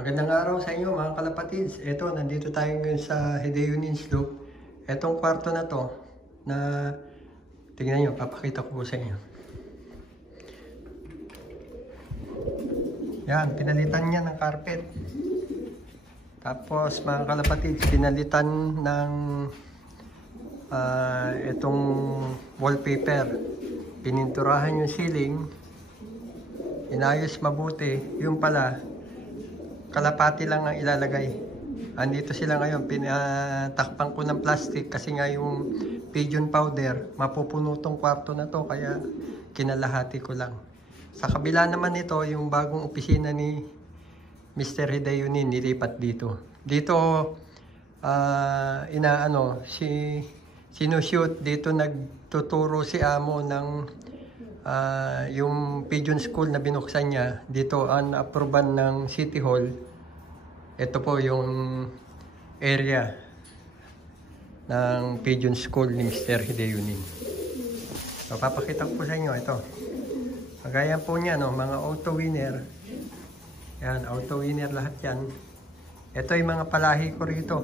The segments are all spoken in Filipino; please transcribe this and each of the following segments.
Magandang araw sa inyo mga kalapatids. Ito, nandito tayo ngayon sa Hideo Sloop. Etong kwarto na to, na tingnan nyo, papakita ko po sa inyo. Yan, pinalitan niya ng carpet. Tapos mga kalapatids, pinalitan ng itong wallpaper. Pininturahan yung ceiling. Inayos mabuti. Yung pala, kalapati lang ang ilalagay. Andito sila ngayon, pinatakpan ko ng plastic kasi nga yung pigeon powder, mapupuno tong kwarto na to, kaya kinalahati ko lang. Sa kabila naman ito, yung bagong opisina ni Mr. Hideo nilipat dito. Dito, sinushoot, dito nagtuturo si Amo ng yung pigeon school na binuksan niya. Dito ang aproban ng City Hall. Ito po yung area ng pigeon school ni Mr. Hideo. So, papakita ko po sa inyo ito. Kagaya po niya, no, mga auto winner. Yan, auto winner lahat yan. Ito yung mga palahi ko rito.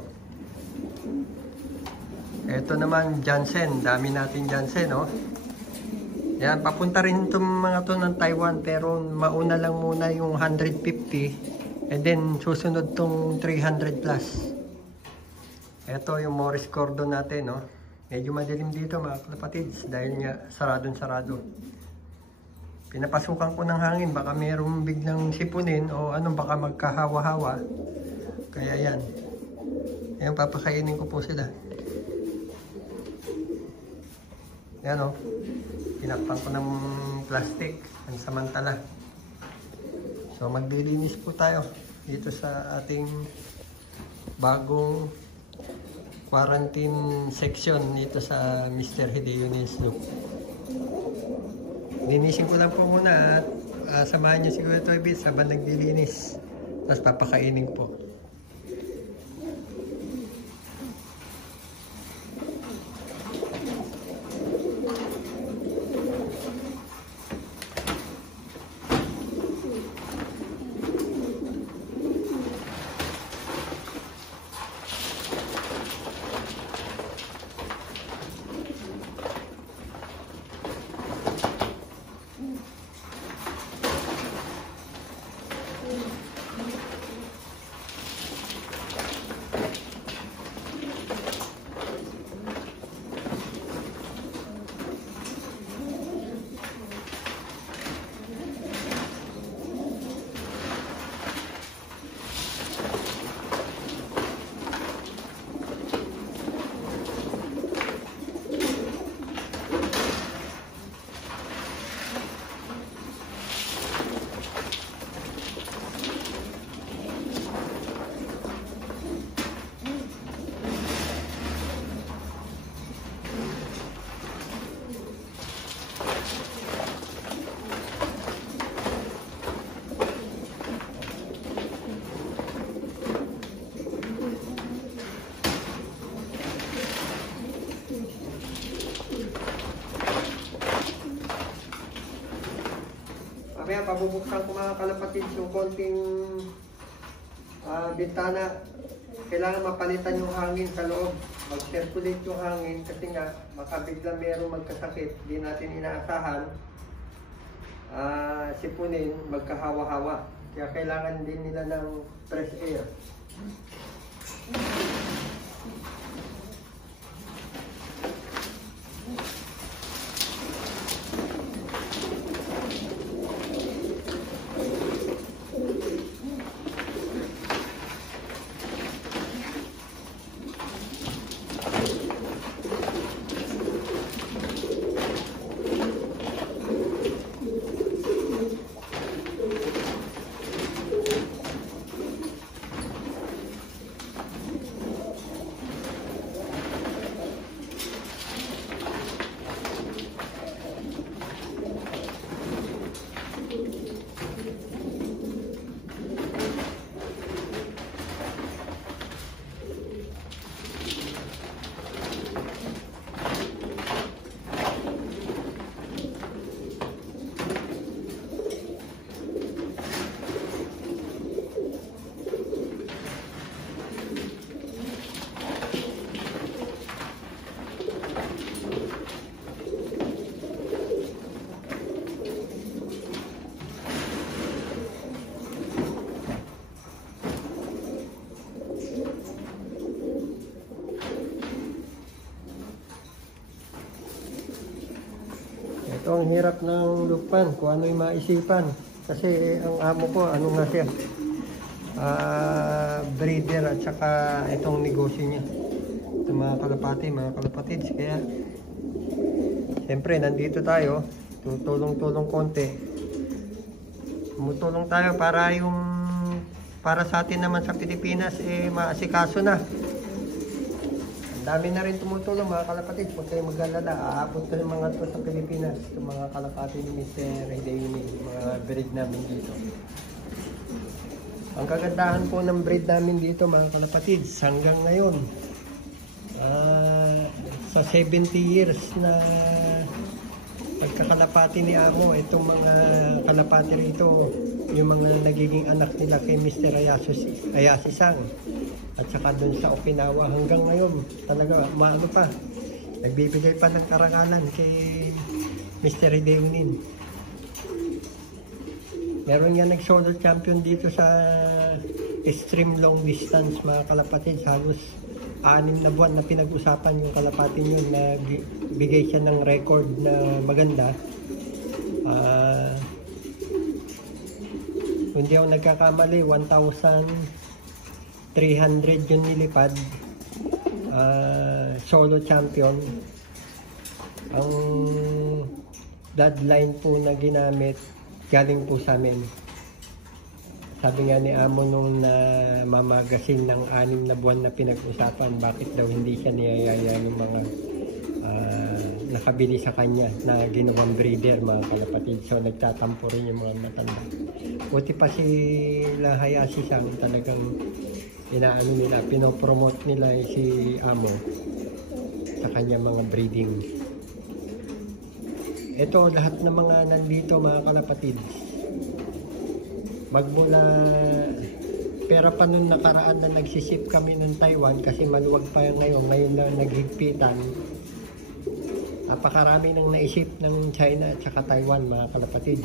Ito naman Jansen, dami natin Jansen, no. Yan, papunta rin itong mga to ng Taiwan, pero mauna lang muna yung 150 and then susunod tong 300 plus. Ito yung Morris Cordon natin, no. Medyo madilim dito mga kalapatids dahil nga sarado. Pinapasukan ko ng hangin, baka mayroong biglang sipunin o anong, baka magkahawa-hawa. Kaya yan. Ayan, papakainin ko po sila. Yan, o. Pinakpan ko ng plastic ang samantala. So maglilinis po tayo dito sa ating bagong quarantine section dito sa Mr. Hideo Sloop. Linisin ko lang po muna at samahan niyo si Kuya Toy Bits habang naglilinis. Tapos papakainin po. Mamaya pabubuksan ko mga kalapatids yung konting bintana. Kailangan mapalitan yung hangin sa loob. Mag-circulate yung hangin kasi nga makabiglang merong magkasakit. Di natin inaasahan. Sipunin, magkahawa-hawa. Kaya kailangan din nila ng fresh air. Pero ang hirap ng lukpan, kung ano yung maisipan. Kasi ang amo ko, ano nga siya, breeder at saka itong negosyo niya. Itong mga kalapati, mga kalapatids. Kaya, siyempre, nandito tayo, tutulong-tulong konti. Tumutulong tayo para sa atin naman sa Pilipinas, maasikaso na. Dami na rin tumutulong mga kalapatid. Huwag kayong mag-alala. Aabot ko yung mga to sa Pilipinas. Itong mga kalapati ni Mr. Hideyumi. Mga breed namin dito. Ang kagandahan po ng breed namin dito mga kalapatid. Hanggang ngayon. Sa 70 years na pagkakalapati ni Amo. Itong mga kalapati rito. Yung mga nagiging anak nila kay Mr. Ayasi-san. At saka dun sa Okinawa hanggang ngayon talaga maano pa, nagbibigay pa ng karangalan kay Mr. Hideyumi. Meron nga nag-solo champion dito sa extreme long distance mga kalapatid. Halos 6 na buwan na pinag-usapan yung kalapati yun na bigay siya ng record na maganda. Kung di ako nagkakamali, 1,300 yun nilipad. Solo champion. Ang deadline po na ginamit galing po sa amin. Sabi nga ni Amo nung mamagasin ng 6 na buwan na pinag-usapan, bakit daw hindi siya niyayaya ng mga nakabili sa kanya na ginawang breeder mga kalapatid. So nagtatampo rin yung mga matanda. Buti pa si Hayasi-san, talagang inaano nila, pinopromote nila si Amo sa kanya mga breeding. Ito lahat ng mga nandito mga kalapatid, magmula pera pa nung nakaraan na nagsisip kami ng Taiwan kasi maluwag pa ngayon na naghigpitan. Napakarami nang naisip ng China at saka Taiwan mga kalapatid.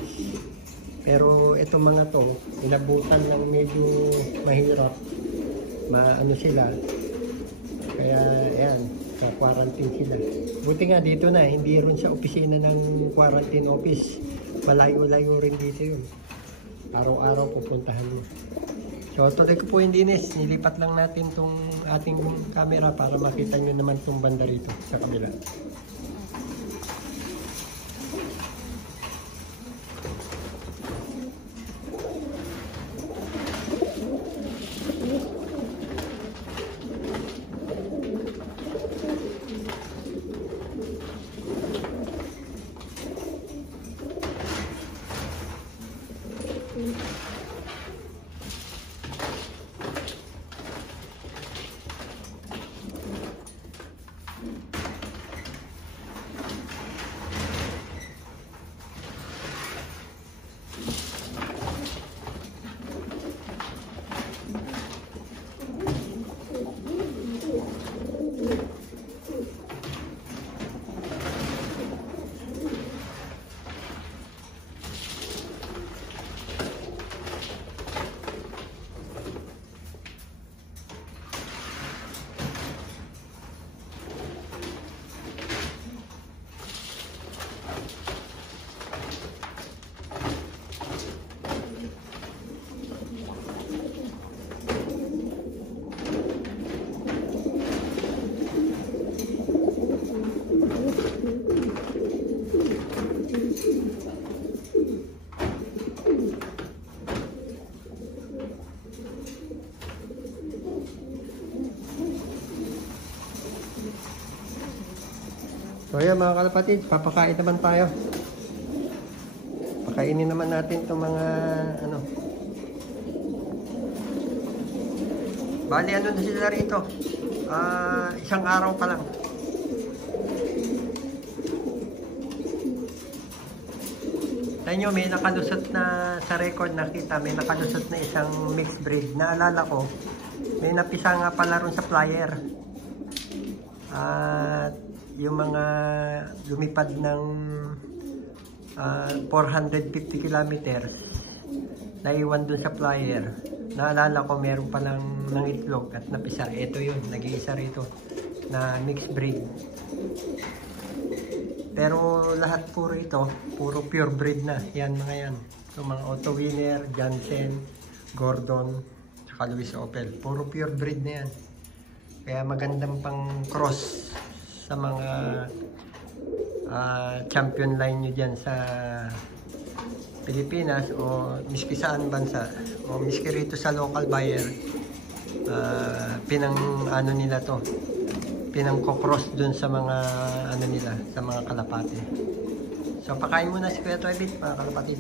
Pero itong mga to, inabutan lang medyo mahirap. Maano sila. Kaya ayan, sa quarantine sila. Buti nga dito na, hindi rin sa opisina ng quarantine office. Malayo-layo rin dito yun. Araw-araw pupuntahan mo. So tuloy ko po yung dinis. Nilipat lang natin tong ating camera para makita nyo naman tong banda rito sa kabila. So ayan mga kalapatid, papakain naman tayo. Pakainin naman natin itong mga ano. Bali ano na sila rito. Isang araw pa lang. Tayo nyo, may nakalusot na sa record nakita, may nakalusot na isang mixed breed. Naalala ko, may napisa nga pala ron sa flyer. At yung mga lumipad ng 450 kilometers naiwan dun sa flyer. Naalala ko meron palang nangitlog at napisa. Ito yun, nag-iisa rito na mixed breed. Pero lahat puro ito, puro pure breed na. Yan mga yan. So mga Otto Wiener, Jansen, Gordon, saka Louis Opel. Puro pure breed na yan. Kaya magandang pang cross sa mga champion line nyo dyan sa Pilipinas o miski saan bansa o miski rito sa local buyer. Pinang ano nila to, pinang co-cross dun sa mga ano nila, sa mga kalapate. So pakain muna si Kuya Toybit, mga kalapatid.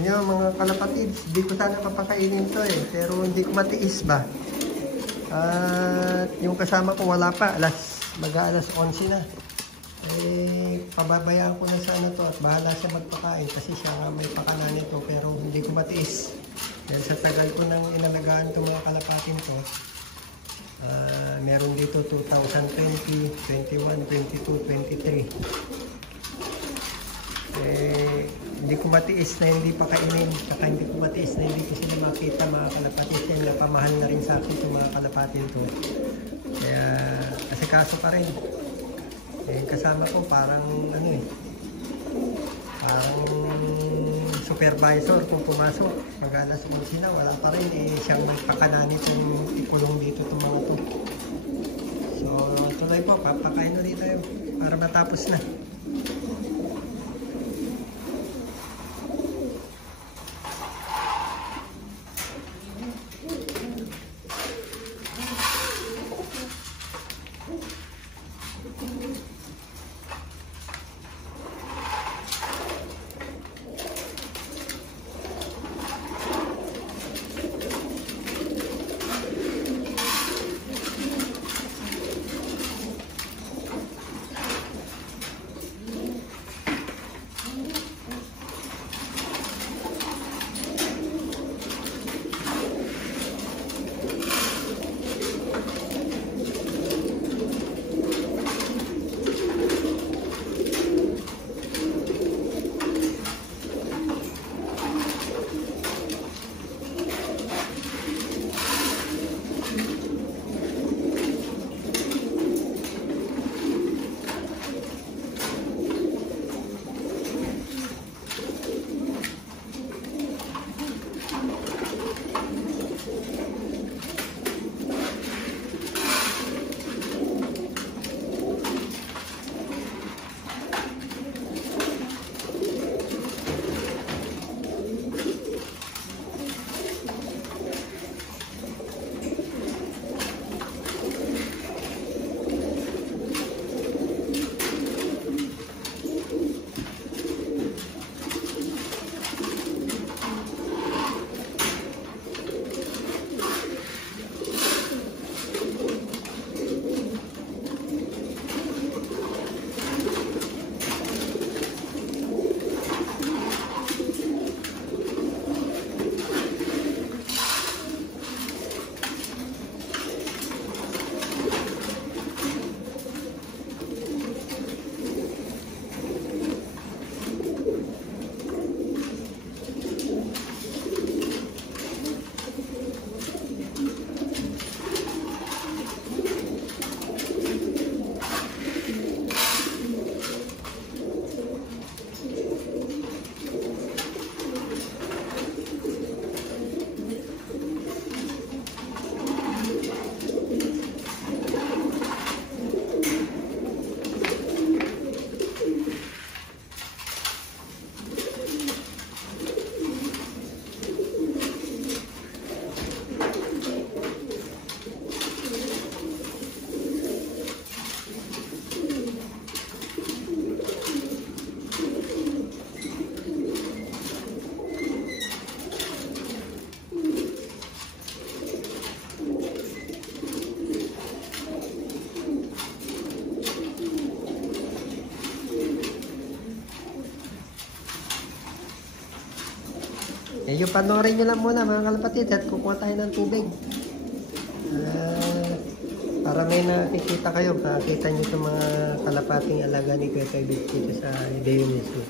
Ayun mga kalapatids, hindi ko sana papakainin to pero hindi ko matiis ba. At yung kasama ko wala pa, mag-aalas 11 na. Pababayaan ko na sana to at bahala siya magpakain kasi siya nga may pakanan nito pero hindi ko matiis. Dahil sa tagal ko nang inalagaan itong mga kalapatin ko, meron dito 2020, 21, 22, 23. Hindi ko matiis na hindi pakainin, saka hindi ko matiis na hindi ko sila makita mga kalapatin. Yan, napamahal na rin sa akin itong mga kalapatin ko. Kaya asikaso pa rin. Kasama ko parang parang supervisor kung pumasok. Pag-alas mo sila, wala pa rin. Siyang pakanan itong ikulong dito itong mga to. So tuloy po, papakain ulit tayo para matapos na. medyo panoorin nyo lang muna mga kalapatid at kukuha tayo ng tubig. Para may nakikita kayo, makakita nyo sa mga kalapating alaga ni Kuya Tebis dito sa Dionysio.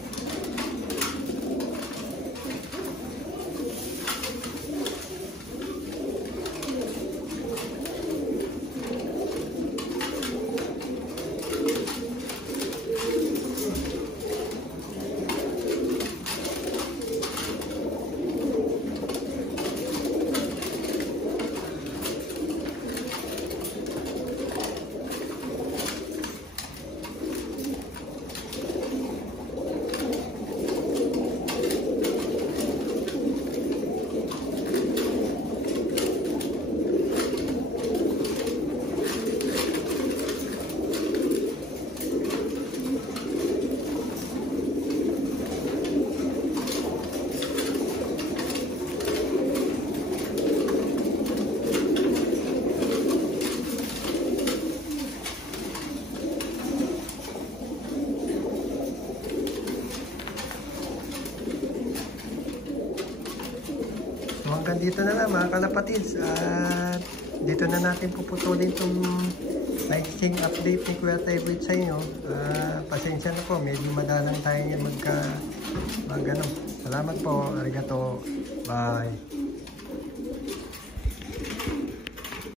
Hanggang dito na lang mga kalapatids, at dito na natin puputulin itong lighting update ni Kuya Tebis sa inyo. Pasensya na po, medyo madalang tayo mag ano. Salamat po, arigato, bye.